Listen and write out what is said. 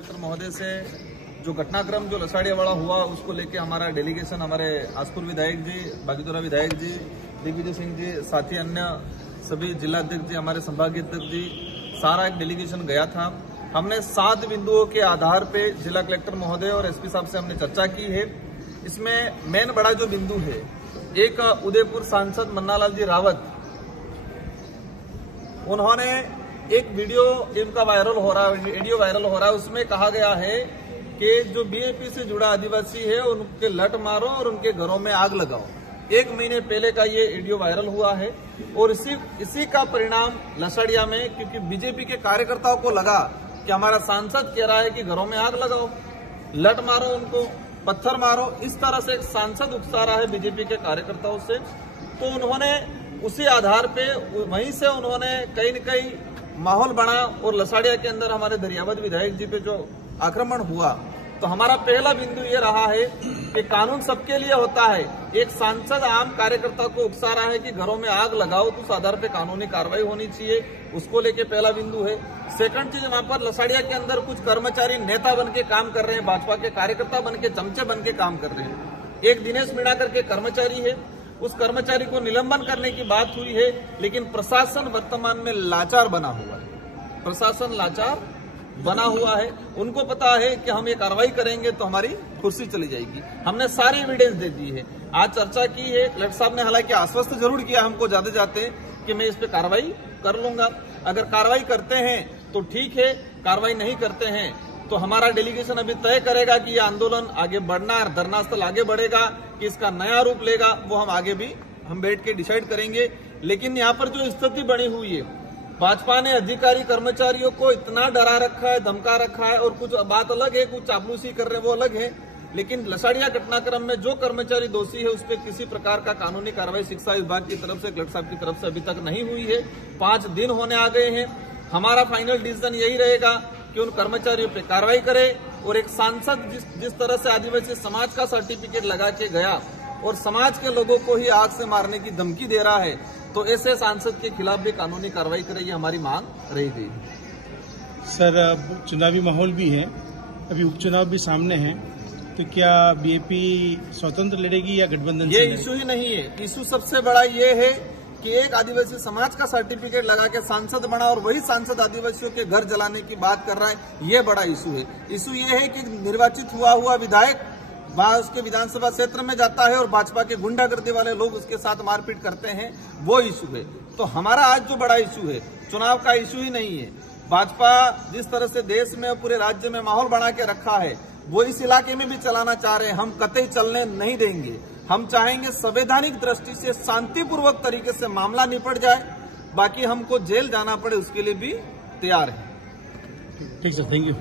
Collector महोदय से जो घटनाक्रम जो लसाड़ियावाड़ा हुआ उसको लेके हमारा डेलीगेशन हमारे आसपुर विधायक जी, बागीदोरा विधायक जी, दिग्विजय सिंह जी, साथी अन्य सभी जिलाध्यक्ष जी, हमारे संभागीय अध्यक्ष जी, सारा एक डेलीगेशन गया था। हमने 7 बिंदुओं के आधार पे जिला कलेक्टर महोदय और एसपी साहब से हमने चर्चा की है। इसमें मेन बड़ा जो बिंदु है, एक उदयपुर सांसद मन्नालाल जी रावत, उन्होंने एक वीडियो जिनका वायरल हो रहा है, उसमें कहा गया है कि जो बीएपी से जुड़ा आदिवासी है उनके लट मारो और उनके घरों में आग लगाओ। 1 महीने पहले का ये वीडियो वायरल हुआ है और इसी का परिणाम लसाड़िया में, क्योंकि बीजेपी के कार्यकर्ताओं को लगा कि हमारा सांसद कह रहा है कि घरों में आग लगाओ, लट मारो, उनको पत्थर मारो, इस तरह से एक सांसद उकसा रहा है बीजेपी के कार्यकर्ताओं से। तो उन्होंने उसी आधार पे वहीं से उन्होंने कहीं न कहीं माहौल बना और लसाड़िया के अंदर हमारे दरियावद विधायक जी पे जो आक्रमण हुआ, तो हमारा पहला बिंदु ये रहा है कि कानून सबके लिए होता है। एक सांसद आम कार्यकर्ता को उकसा रहा है कि घरों में आग लगाओ, तो उस आधार पे कानूनी कार्रवाई होनी चाहिए, उसको लेके पहला बिंदु है। सेकंड चीज, वहां पर लसाड़िया के अंदर कुछ कर्मचारी नेता बन के काम कर रहे हैं, भाजपा के कार्यकर्ता बन के, चमचे बन के काम कर रहे हैं। एक दिनेश मीणा करके कर्मचारी है, उस कर्मचारी को निलंबन करने की बात हुई है, लेकिन प्रशासन वर्तमान में लाचार बना हुआ है। प्रशासन लाचार बना हुआ है, उनको पता है कि हम ये कार्रवाई करेंगे तो हमारी कुर्सी चली जाएगी। हमने सारी एविडेंस दे दी है, आज चर्चा की है। कलेक्टर साहब ने हालांकि आश्वस्त जरूर किया हमको जाते जाते कि मैं इस पे कार्रवाई कर लूंगा। अगर कार्रवाई करते हैं तो ठीक है, कार्रवाई नहीं करते हैं तो हमारा डेलीगेशन अभी तय करेगा कि यह आंदोलन आगे बढ़ना, धरना स्थल आगे बढ़ेगा कि इसका नया रूप लेगा, वो हम आगे भी हम बैठ के डिसाइड करेंगे। लेकिन यहाँ पर जो स्थिति बनी हुई है, भाजपा ने अधिकारी कर्मचारियों को इतना डरा रखा है, धमका रखा है, और कुछ बात अलग है, कुछ चापलूसी कर रहे हैं वो अलग है, लेकिन लसाड़िया घटनाक्रम में जो कर्मचारी दोषी है उस पर किसी प्रकार का कानूनी कार्रवाई शिक्षा विभाग की तरफ से, कलेक्टर साहब की तरफ से अभी तक नहीं हुई है। 5 दिन होने आ गए हैं। हमारा फाइनल डिसीजन यही रहेगा कि उन कर्मचारियों पे कार्रवाई करे, और एक सांसद जिस तरह से आदिवासी समाज का सर्टिफिकेट लगा के गया और समाज के लोगों को ही आग से मारने की धमकी दे रहा है, तो ऐसे सांसद के खिलाफ भी कानूनी कार्रवाई करे, ये हमारी मांग रही थी। सर, अब चुनावी माहौल भी है, अभी उपचुनाव भी सामने है, तो क्या बीएपी स्वतंत्र लड़ेगी या गठबंधन? ये इशू ही नहीं है। इशू सबसे बड़ा ये है कि एक आदिवासी समाज का सर्टिफिकेट लगा के सांसद बना और वही सांसद आदिवासियों के घर जलाने की बात कर रहा है, ये बड़ा इशू है। इशू ये है कि निर्वाचित हुआ विधायक वहां उसके विधानसभा क्षेत्र में जाता है और भाजपा के गुंडागर्दी वाले लोग उसके साथ मारपीट करते हैं, वो इशू है। तो हमारा आज जो बड़ा इशू है, चुनाव का इशू ही नहीं है। भाजपा जिस तरह से देश में पूरे राज्य में माहौल बना के रखा है, वो इस इलाके में भी चलाना चाह रहे हैं। हम कतई चलने नहीं देंगे। हम चाहेंगे संवैधानिक दृष्टि से शांतिपूर्वक तरीके से मामला निपट जाए, बाकी हमको जेल जाना पड़े उसके लिए भी तैयार है। ठीक सर, थैंक यू।